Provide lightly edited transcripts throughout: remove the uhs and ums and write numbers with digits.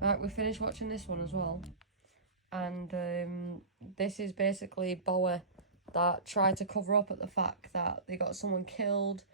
Right, we finished watching this one as well, and this is basically Bowie that tried to cover up at the fact that they got someone killed.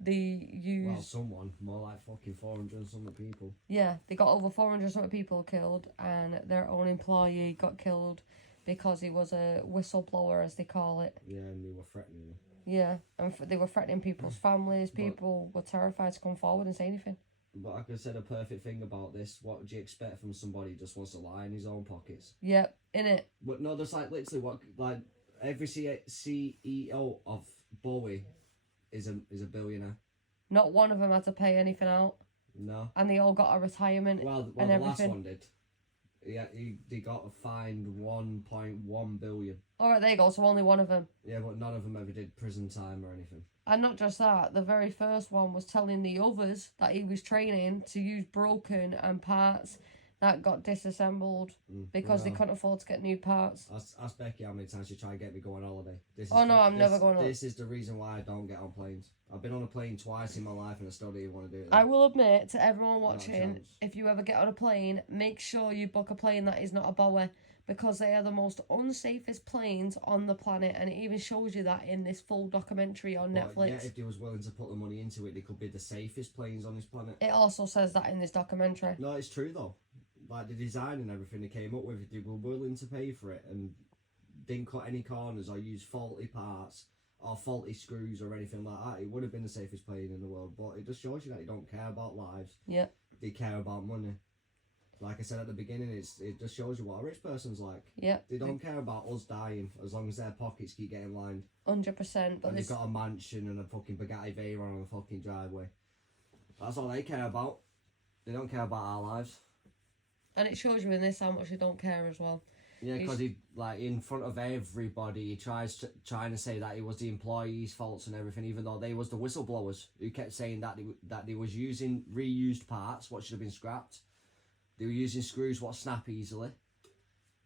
They Well, used someone. More like fucking 400 and something people. yeah, they got over 400 something people killed, and their own employee got killed because he was a whistleblower, as they call it. Yeah, and they were threatening them. Yeah, and they were threatening people's families. People were terrified to come forward and say anything. But like I said, a perfect thing about this, what do you expect from somebody who just wants to lie in his own pockets? Yep, in it. But no, there's like literally what, like, every CEO of Bowie is a billionaire. Not one of them had to pay anything out, No. and they all got a retirement Well, and the everything. last one did. Yeah, they got fined 1.1 billion. All right, there you go. So only one of them. Yeah, but none of them ever did prison time or anything. And not just that, the very first one was telling the others that he was training to use broken and parts that got disassembled because they couldn't afford to get new parts. Ask Becky how many times she tried to get me go on holiday. I'm never going on. This is the reason why I don't get on planes. I've been on a plane twice in my life and I still don't even want to do it. I will admit to everyone watching, chance. if you ever get on a plane, make sure you book a plane that is not a Boeing, because they are the most unsafest planes on the planet, and it even shows you that in this full documentary on Netflix. Yeah, if they was willing to put the money into it, they could be the safest planes on this planet. It also says that in this documentary. No, it's true though. Like the design and everything they came up with, they were willing to pay for it and didn't cut any corners or use faulty parts or faulty screws or anything like that. It would have been the safest plane in the world, but it just shows you that they don't care about lives. Yeah. They care about money. Like I said at the beginning, it just shows you what a rich person's like. Yeah. They don't care about us dying as long as their pockets keep getting lined. 100%. But And they've got a mansion and a fucking Bugatti Veyron on the fucking driveway. That's all they care about. They don't care about our lives. And it shows you in this how much they don't care as well. Yeah, because he, like, in front of everybody, he trying to say that it was the employees' faults and everything, even though they was the whistleblowers who kept saying that they was using reused parts, what should have been scrapped. They were using screws what snap easily.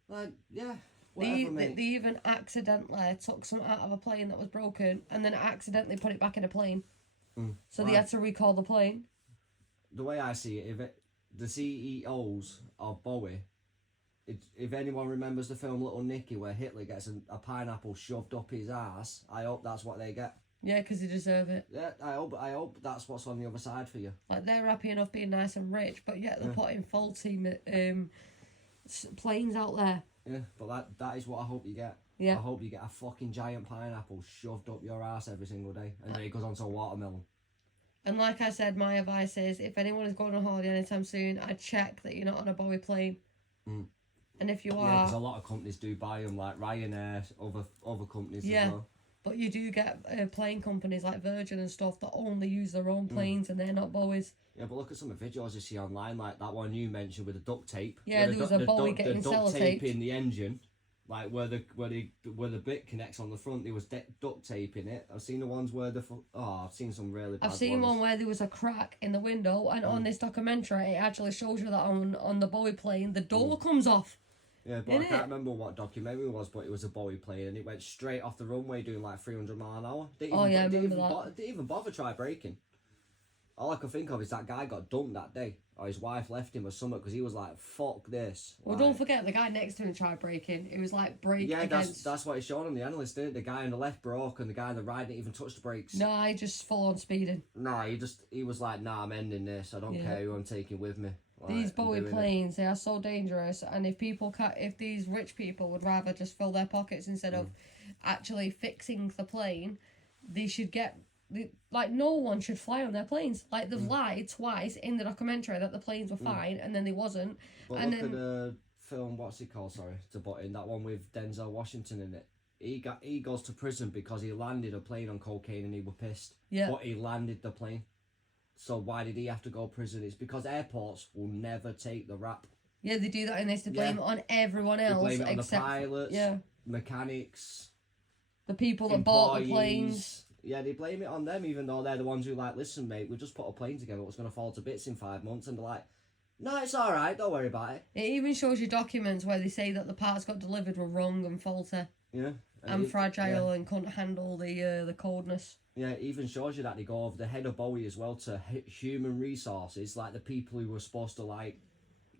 Like, yeah, whatever, mate. They even accidentally took some out of a plane that was broken and then accidentally put it back in a plane. So they had to recall the plane. The way I see it, the CEOs of Bowie, if anyone remembers the film Little Nicky where Hitler gets a pineapple shoved up his ass, I hope that's what they get. Yeah, because they deserve it. Yeah, I hope that's what's on the other side for you. Like, they're happy enough being nice and rich, but yet they're putting faulty planes out there. Yeah, but that is what I hope you get. Yeah. I hope you get a fucking giant pineapple shoved up your ass every single day, and then it goes onto a watermelon. And like I said, my advice is, if anyone is going on holiday anytime soon, I'd check that you're not on a Bowie plane. And if you are... Yeah, because a lot of companies do buy them, like Ryanair, other companies as well. But you do get plane companies like Virgin and stuff that only use their own planes and they're not Bowies. Yeah, but look at some of the videos you see online, like that one you mentioned with the duct tape. Yeah, there was a Bowie getting duct tape sellotaped. in the engine, like where the bit connects on the front. There was duct tape in it. I've seen the ones where I've seen some really bad I've seen ones. one where there was a crack in the window, and on this documentary, it actually shows you that on the Bowie plane, the door comes off. Yeah, but I can't remember what documentary it was, but it was a Bowie plane and it went straight off the runway doing like 300 mile an hour. I remember that. Didn't even bother try braking. All I can think of is that guy got dumped that day, or his wife left him or something, because he was like, fuck this. Well, like, don't forget, the guy next to him tried braking. It was like brake against... that's what it's shown on the analyst, isn't it? The guy on the left broke and the guy on the right didn't even touch the brakes. No, I just full on speeding. Nah, he was like, nah, I'm ending this. I don't care who I'm taking with me. Like, These Bowie planes, they are so dangerous, and if these rich people would rather just fill their pockets instead of actually fixing the plane, they should get... Like, no one should fly on their planes. Like, they've lied twice in the documentary that the planes were fine, and then they wasn't. But and look then at the film, what's it called, sorry, to butt in, that one with Denzel Washington in it. He goes to prison because he landed a plane on cocaine and he was pissed. Yeah. But he landed the plane. So why did he have to go to prison? It's because airports will never take the rap. Yeah, they do that in this. They blame it on everyone else. They blame it on except the pilots, mechanics, the people that bought the planes. Yeah, they blame it on them, even though they're the ones who like, listen, mate, we just put a plane together that's going to fall to bits in 5 months, and they're like, no, it's all right, don't worry about it. It even shows you documents where they say that the parts got delivered were wrong and faulty. Yeah. And fragile and couldn't handle the coldness. Yeah, it even shows you that they go over the head of Bowie as well to human resources, like the people who were supposed to like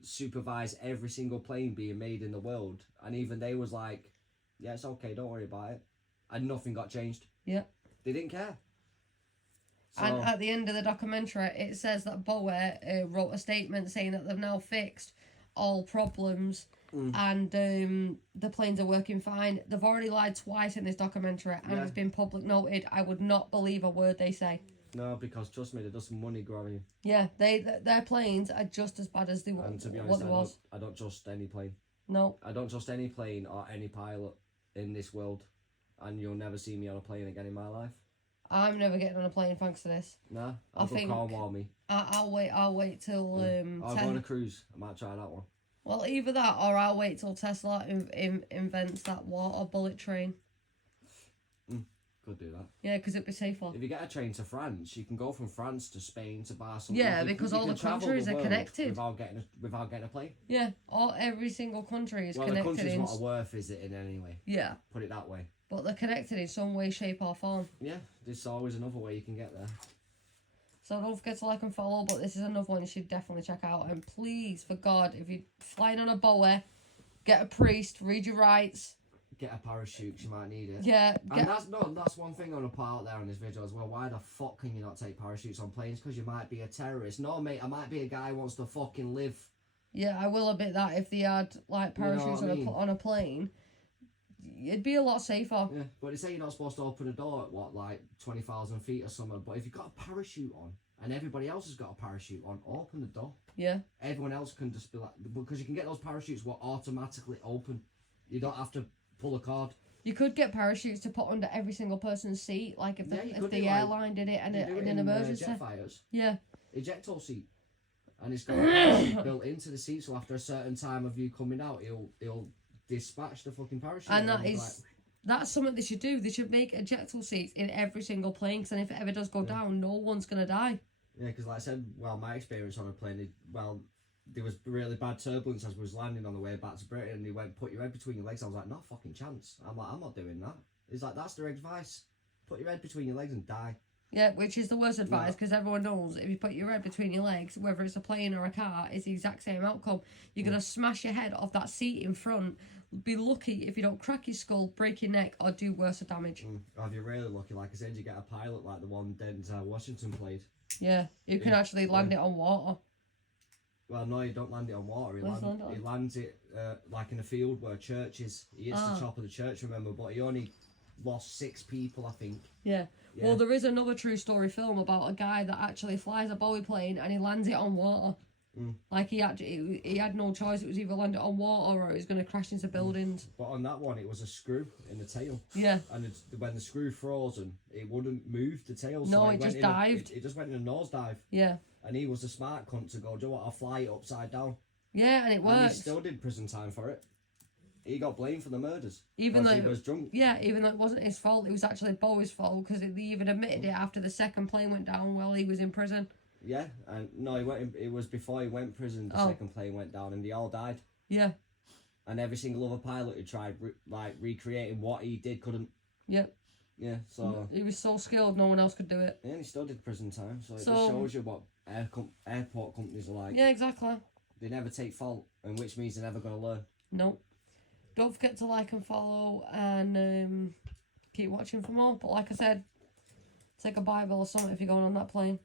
supervise every single plane being made in the world, and even they was like, yeah, it's okay, don't worry about it, and nothing got changed. Yeah. They didn't care. So, And at the end of the documentary, it says that Boeing wrote a statement saying that they've now fixed all problems and the planes are working fine. They've already lied twice in this documentary, and it's been public noted. I would not believe a word they say. no, because trust me, there's some money growing. Yeah, their planes are just as bad as they And to be what honest, they I don't trust any plane. No. I don't trust any plane or any pilot in this world, and you'll never see me on a plane again in my life. I'm never getting on a plane thanks to this. Nah, I'll go Cornwall me. I'll wait till I'll go on a cruise. I might try that one. Well, either that or I'll wait till Tesla invents that water bullet train. Could do that. Yeah, because it'd be safer. If you get a train to France, you can go from France to Spain to Barcelona. Yeah, because all the countries are connected without getting a plane. Yeah, every single country is Well, connected. the country's not worth visiting anyway. Yeah. Put it that way. But they're connected in some way, shape, or form. Yeah, there's always another way you can get there. So don't forget to like and follow, but this is another one you should definitely check out. And please, for God, if you're flying on a Boeing, get a priest, read your rights. Get a parachute, 'cause you might need it. Yeah. And that's one thing I want to put out there on this video as well. Why the fuck can you not take parachutes on planes? Because you might be a terrorist. No, mate, I might be a guy who wants to fucking live. Yeah, I will admit that if they had like parachutes on a plane, it'd be a lot safer. Yeah, but they say you're not supposed to open a door at what, like 20,000 feet or something. But if you've got a parachute on and everybody else has got a parachute on, open the door. Yeah. Everyone else can just be like, because you can get those parachutes automatically open. You don't have to pull a cord. You could get parachutes to put under every single person's seat, like if the airline did it and in an emergency. Jet fighters. Yeah. Ejector seat, and it's got a parachute built into the seat. So after a certain time of you coming out, he'll dispatch the fucking parachute. And that's something they should do. They should make ejector seats in every single plane, because then if it ever does go down, no one's gonna die. Yeah, because like I said, my experience on a plane, there was really bad turbulence as we was landing on the way back to Britain, and he went, put your head between your legs. I was like, no fucking chance. I'm like, I'm not doing that. He's like, that's their advice. Put your head between your legs and die. Yeah, which is the worst advice, because everyone knows if you put your head between your legs, whether it's a plane or a car, it's the exact same outcome. You're going to smash your head off that seat in front. Be lucky if you don't crack your skull, break your neck, or do worse damage. Or if you're really lucky, like I said, you get a pilot like the one Denzel Washington played. Yeah, you can actually land it on water. Well, no, you don't land it on water. He lands it like in a field where church is. He hits the top of the church, remember, but he only lost 6 people, I think. Yeah. Well, there is another true story film about a guy that actually flies a Boeing plane and he lands it on water. Like he had no choice. It was either land it on water or it was going to crash into buildings. But on that one, it was a screw in the tail. Yeah. And when the screw frozen, it wouldn't move the tail. No, so it just dived. It just went in a nosedive. Yeah. And he was the smart cunt to go, do you know what, I'll fly it upside down. Yeah, and it worked. And he still did prison time for it. He got blamed for the murders. Even though he was drunk. Yeah, even though it wasn't his fault, it was actually Bowie's fault, because they even admitted it after the second plane went down while he was in prison. Yeah, and no, it was before he went prison, the second plane went down, and they all died. Yeah. And every single other pilot who tried recreating what he did couldn't. Yep. Yeah, so... He was so skilled, no one else could do it. Yeah, and he still did prison time, so it just shows you what airport companies are like. Yeah, exactly. They never take fault, and which means they're never going to learn. Nope. Don't forget to like and follow, and keep watching for more. But like I said, take a Bible or something if you're going on that plane.